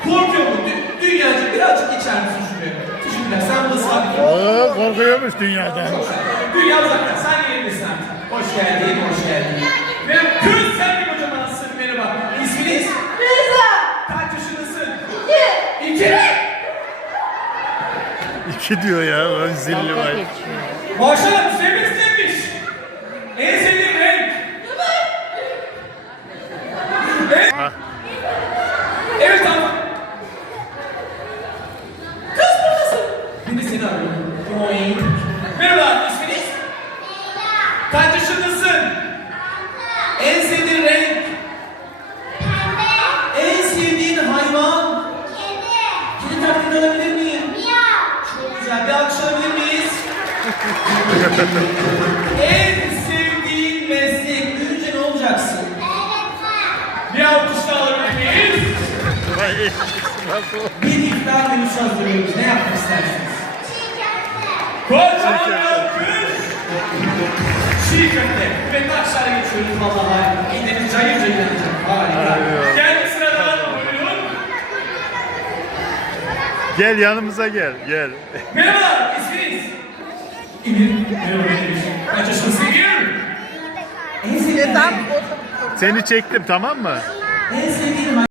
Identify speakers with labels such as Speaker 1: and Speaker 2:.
Speaker 1: Korkuyor mu? Dünyacık birazcık geçer misin şuraya? Teşekkürler. Sen burada sabit ol.
Speaker 2: Korkuyormuş dünyadan.
Speaker 1: Dünya uzakta. Sen gelebilirsin. Hoş geldin, hoş geldin. Merhaba. Kız sen bir kocamansın. Merhaba. İsminiz?
Speaker 3: Rıza.
Speaker 1: Kaç yaşındasın?
Speaker 3: 2.
Speaker 1: 2.
Speaker 2: 2 diyor ya. Ön zilli var.
Speaker 1: Maşallah müsebbiş. En sevdiğin renk. Evet tamam. Kız buradasın. Ben de seni arıyorum. Oy. Merhaba, isminiz? Kaç yaşındasın? En sevdiğin renk? En sevdiğin hayvan? Kedi taklidi alabilir miyim? Çok güzel. Bir alkış alabilir miyiz? En sevdiğin meslek. Büyüyünce ne olacaksın? Bir alkış da alabilir miyiz? Bir iftar menüsü hazırlıyoruz. Ne yapmak istersiniz? Kocaman bir alkış. Çiğ köfte. Ve taşlara geçiyoruz vallahi. Midemiz cayır cayır yanacak. Harika. Geldi sıradan. Buyurun.
Speaker 2: Gel yanımıza gel. Gel.
Speaker 1: Merhaba. İsminiz? Emir. Merhaba Emir. Kaç yaşındasın Emir? En sevdiğin
Speaker 2: Seni çektim tamam mı?
Speaker 1: En sevdiğin